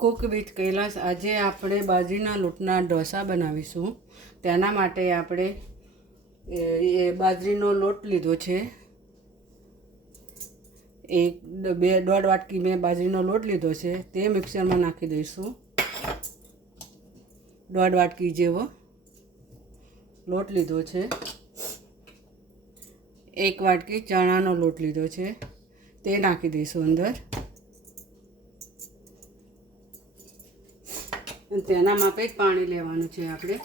Cook with Kailash આજે આપણે બાજરીના લોટના ઢોસા બનાવીશું. તેના માટે આપણે બાજરીનો લોટ લીધો છે. દોઢ વાટકી મેં બાજરીનો લોટ લીધો છે, તે મિક્સરમાં નાખી દઈશું. દોઢ વાટકી જેવો લોટ લીધો છે. 1 વાટકી ચણાનો લોટ લીધો છે, તે નાખી દઈશું અંદર. તેના માપે જ પાણી લેવાનું છે. આપણે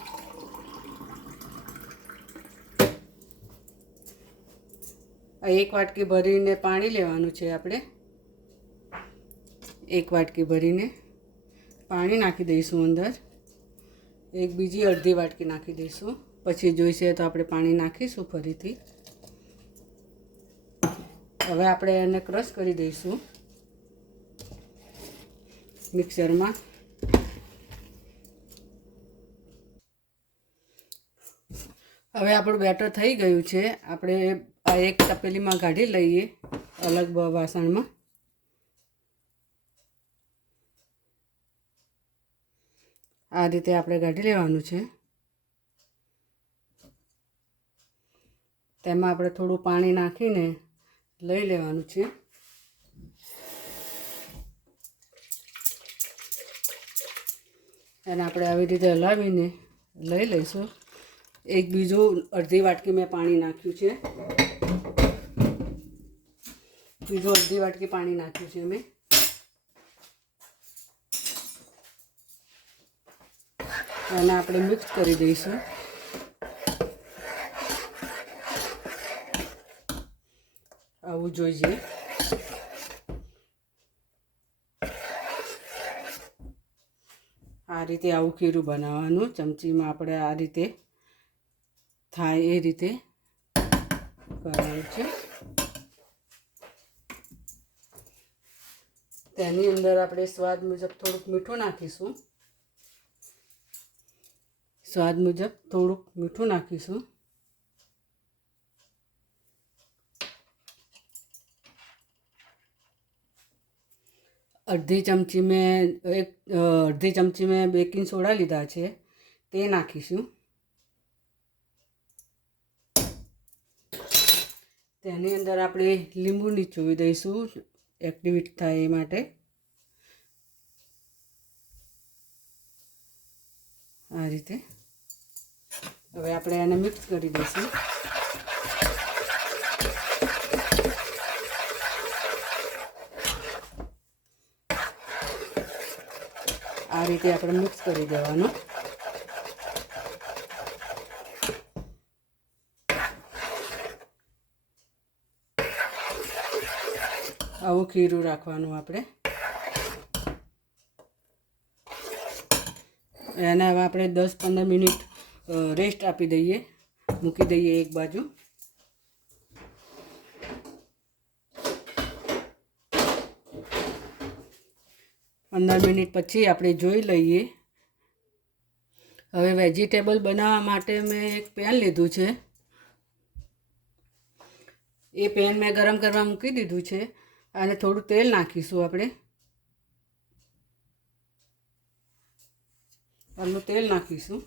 આ 1 વાટકી ભરીને પાણી લેવાનું છે. આપણે 1 વાટકી ભરીને પાણી નાખી દઈશું અંદર. બીજી અડધી વાટકી નાખી દઈશું. પછી જોઈશે તો આપણે પાણી નાખીશું ફરીથી. હવે આપણે એને ક્રશ કરી દઈશું મિક્સરમાં. હવે આપણું બેટર થઈ ગયું છે. આપણે આ એક તપેલીમાં કાઢી લઈએ, અલગ વાસણમાં. આ રીતે આપણે કાઢી લેવાનું છે. તેમાં આપણે થોડું પાણી નાખીને લઈ લેવાનું છે. અને આપણે આવી રીતે હલાવીને લઈ લઈશું. બીજું અડધી વાટકી મેં પાણી નાખ્યું છે. બીજું અડધી વાટકી પાણી નાખ્યું છે મેં. અને આપણે મિક્સ કરી દઈશું. આવું જોઈએ. આ રીતે આવું ખીરું બનાવવાનું. ચમચીમાં આપણે આ રીતે થાય એ રીતે કરવાનું છે. તેની અંદર આપણે સ્વાદ મુજબ થોડુંક મીઠું નાખીશું. અડધી ચમચી મેં બેકિંગ સોડા લીધા છે, તે નાખીશું. તેની અંદર આપણે લીંબુ નીચોવી દઈશું, એક્ટિવેટ થાય એ માટે. આ રીતે હવે આપણે એને મિક્સ કરી દઈશું. આ રીતે આપણે મિક્સ કરી દેવાનું. આવું ખીરું રાખવાનું આપણે. એને હવે આપણે 10-15 મિનિટ રેસ્ટ આપી દઈએ, મૂકી દઈએ એક બાજુ. પંદર મિનિટ પછી આપણે જોઈ લઈએ. હવે વેજીટેબલ બનાવવા માટે મેં એક પેન લીધું છે. એ પેન મેં ગરમ કરવા મૂકી દીધું છે. અને થોડું તેલ નાખીશું આપણે. આટલું તેલ નાખીશું.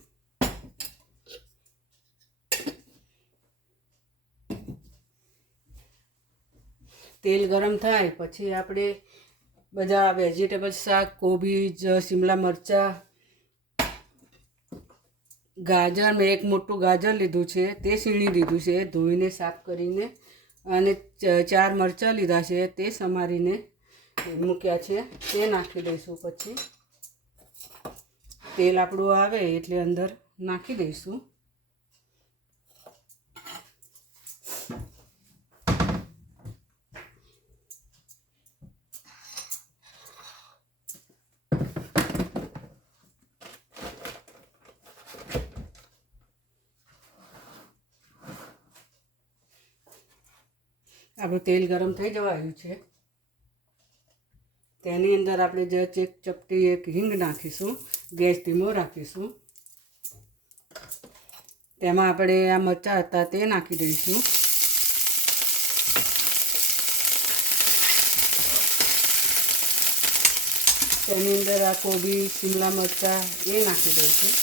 તેલ ગરમ થાય પછી આપણે બધા વેજીટેબલ શાક, કોબીજ, શિમલા મરચાં, ગાજર, મેં એક મોટું ગાજર લીધું છે, તે છીણી દીધું છે ધોઈને સાફ કરીને. અને 4 મરચાં લીધા છે, તે સમારીને મૂક્યા છે, તે નાખી દઈશું. પછી તેલ આપણું આવે એટલે અંદર નાખી દઈશું. આપણું તેલ ગરમ થઈ જવા આવ્યું છે. તેની અંદર આપણે જે ચપટી એક હિંગ નાખીશું. ગેસ ધીમો રાખીશું. તેમાં આપણે આ મરચાં હતા તે નાખી દઈશું. તેની અંદર આ કોબી, શિમલા મરચાં એ નાખી દઈશું.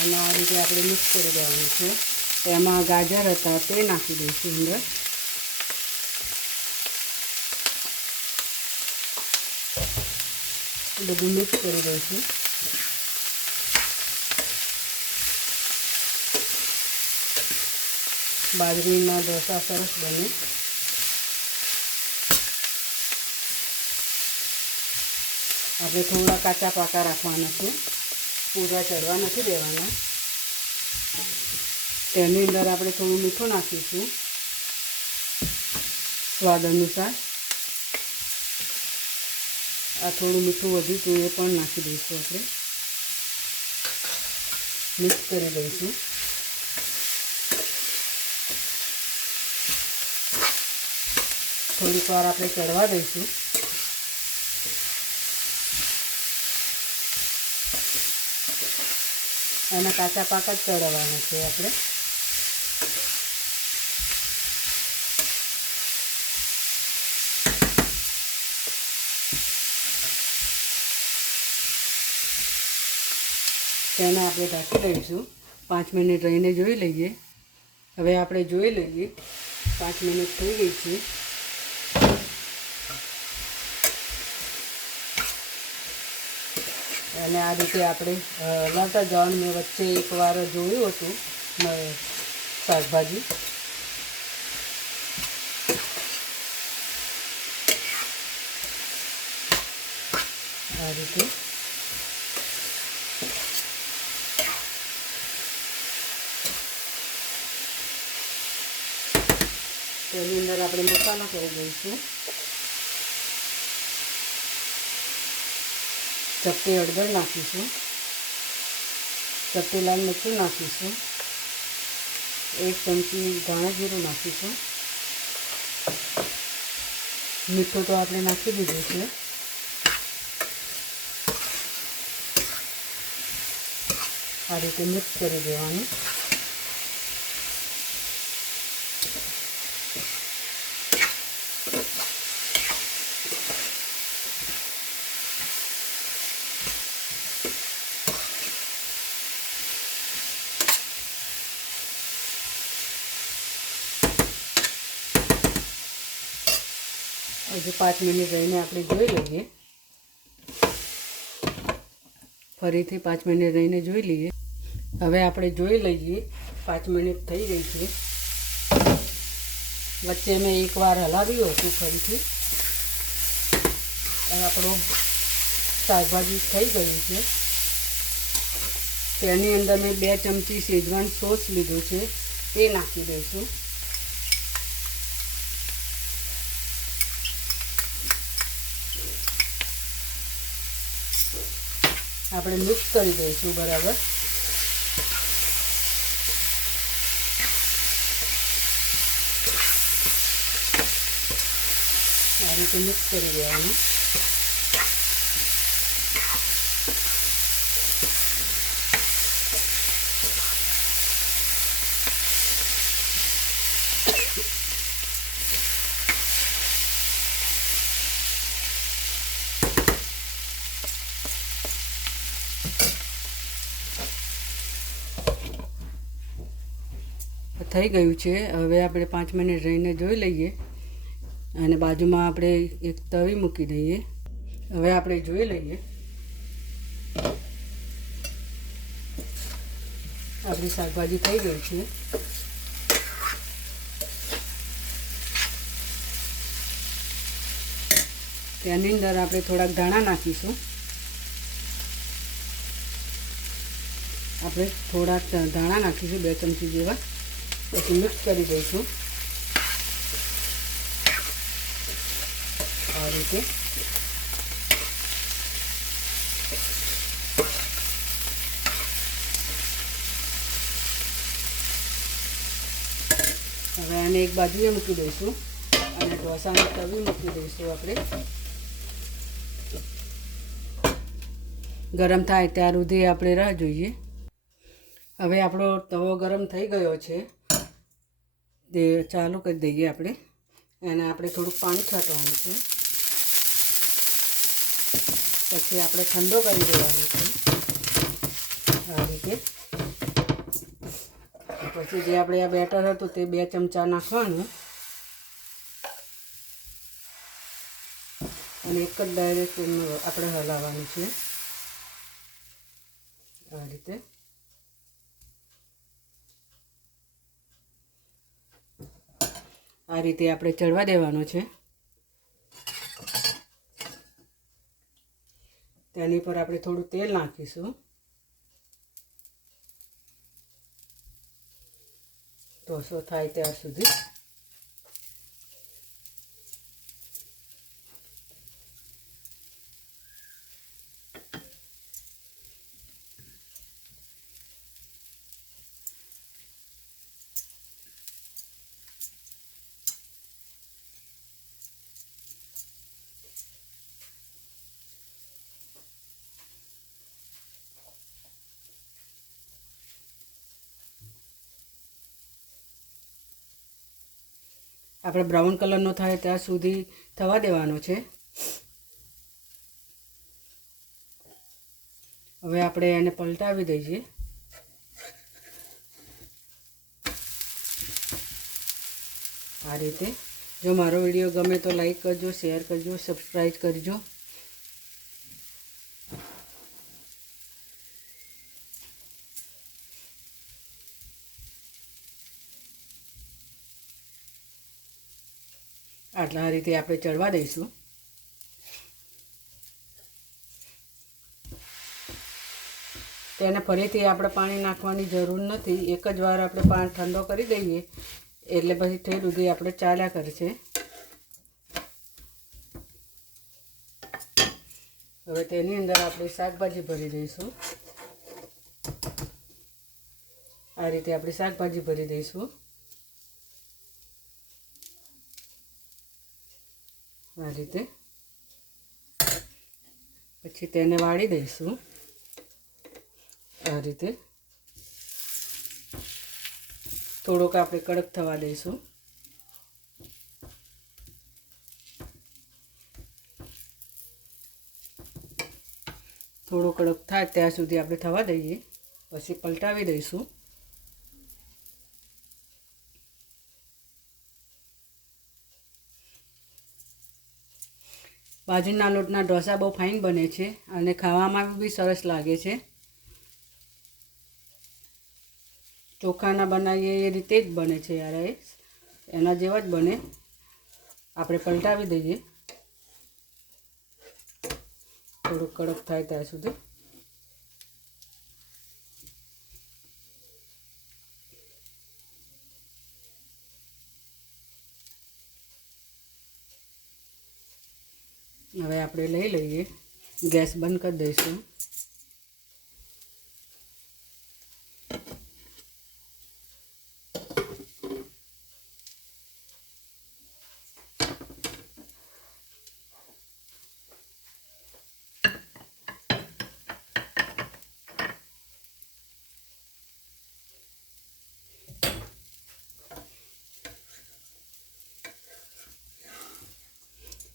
અને આ રીતે આપણે મિક્સ કરી દેવાનું છે. એમાં ગાજર હતા તે નાખી દઈશું અંદર. બધું મિક્સ કરી દઈશું. બાજરીના ઢોસા સરસ બને. આપણે થોડા કાચા પાકા રાખવાના છે, પૂરા ચડવા નથી દેવાના. તેની અંદર આપણે થોડું મીઠું નાખીશું સ્વાદ અનુસાર. આ થોડું મીઠું વધ્યું તો એ પણ નાખી દઈશું. આપણે મિક્સ કરી દઈશું. થોડીક વાર આપણે ચડવા દઈશું. એના કાચા પાકા જ ચડવાના છે આપણે. તેને આપણે ઢાંકી દઈશું. 5 મિનિટ રહીને જોઈ લઈએ. હવે આપણે જોઈ લઈએ. 5 મિનિટ થઈ ગઈ છે. અને આ રીતે આપણે હલાવતા જવાનું. મેં વચ્ચે એકવાર જોયું હતું શાકભાજી. આ રીતે તેની અંદર આપણે મસાલા કરી દઈશું. ચપટી હળદર નાખીશું. ચપટી લાલ મરચું નાખીશું. 1 ચમચી ધાણા જીરું નાખીશું. મીઠું તો આપણે નાખી દીધું છે. આ રીતે મિક્સ કરી દેવાનું. હજુ 5 મિનિટ રહીને આપણે જોઈ લઈએ. ફરીથી 5 મિનિટ રહીને જોઈ લઈએ. હવે આપણે જોઈ લઈએ. 5 મિનિટ થઈ ગઈ છે. વચ્ચે મેં એકવાર હલાવ્યું હતું ફરીથી. આપણું શાકભાજી થઈ ગયું છે. તેની અંદર મેં 2 ચમચી શેઝવાન સોસ લીધું છે, તે નાખી દઈશું. આપણે મિક્સ કરી દઈશું બરાબર. આ રીતે મિક્સ કરી દેવાનું. થઈ ગયું છે. હવે આપણે 5 મિનિટ રહીને જોઈ લઈએ. અને બાજુમાં આપણે એક તવી મૂકી દઈએ. હવે આપણે જોઈ લઈએ. આપણી શાકભાજી થઈ ગઈ છે. તેની અંદર આપણે થોડાક ધાણા નાખીશું. આપણે થોડાક ધાણા નાખીશું, 2 ચમચી જેવા. પછી મિક્સ કરી દઈશું આ રીતે. હવે આને એક બાજુએ મૂકી દઈશું અને ઢોસાની તવી મૂકી દઈશું આપણે. ગરમ થાય ત્યાર સુધી આપણે રાહ જોઈએ. હવે આપણો તવો ગરમ થઈ ગયો છે, તે ચાલુ કરી દઈએ આપણે. અને આપણે થોડુંક પાણી છાંટવાનું છે, પછી આપણે ઠંડો કરી દેવાનો છે આ રીતે. પછી જે આપણે આ બેટર હતું તે 2 ચમચા નાખવાનું અને એક જ ડાયરેક્ટ આપણે હલાવવાનું છે આ રીતે. આ રીતે આપણે ચડવા દેવાનો છે. તેની પર આપણે થોડું તેલ નાખીશું, ઢોસો થાય ત્યાર સુધી. આપણે બ્રાઉન કલરનો થાય ત્યાં સુધી થવા દેવાનો છે. હવે આપણે એને પલટાવી દઈએ. આ રીતે. જો મારો વિડીયો ગમે તો લાઈક કરજો, શેર કરજો, સબસ્ક્રાઈબ કરજો. આટલા રીતે આપણે ચડવા દઈશું. તેને ફરીથી આપણે પાણી નાખવાની જરૂર નથી. એક જ વાર આપણે પાણી ઠંડો કરી દઈએ એટલે પછી ઠેર સુધી આપણે ચાલ્યા કરશે. હવે તેની અંદર આપણે શાકભાજી ભરી દઈશું. આ રીતે આપણે શાકભાજી ભરી દઈશું. આ રીતે. પછી તેને વાળી દઈશું આ રીતે. થોડોક આપણે કડક થવા દઈશું. થોડો કડક થાય ત્યાં સુધી આપણે થવા દઈએ, પછી પલટાવી દઈશું. બાજરીના લોટના ઢોસા બહુ ફાઇન બને છે અને ખાવામાં બી સરસ લાગે છે. ચોખાના બનાવીએ એ રીતે જ બને છે યાર, એના જેવા જ બને. આપણે પલટાવી દઈએ થોડુંક કડક થાય ત્યાં સુધી. હવે આપણે લઈ લઈએ. ગેસ બંધ કરી દઈશું.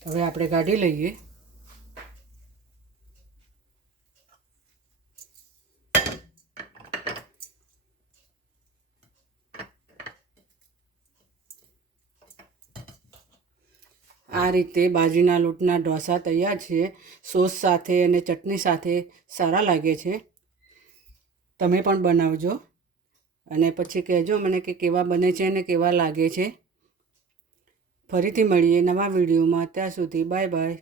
હવે આપણે કાઢી લઈએ. આ રીતે બાજરીના લોટના ઢોસા તૈયાર છે. સોસ સાથે અને ચટણી સાથે સારા લાગે છે. તમે પણ બનાવજો અને પછી કહેજો મને કે કેવા બને છે અને કેવા લાગે છે. ફરીથી મળીએ નવા વિડીયોમાં. ત્યાં સુધી બાય બાય.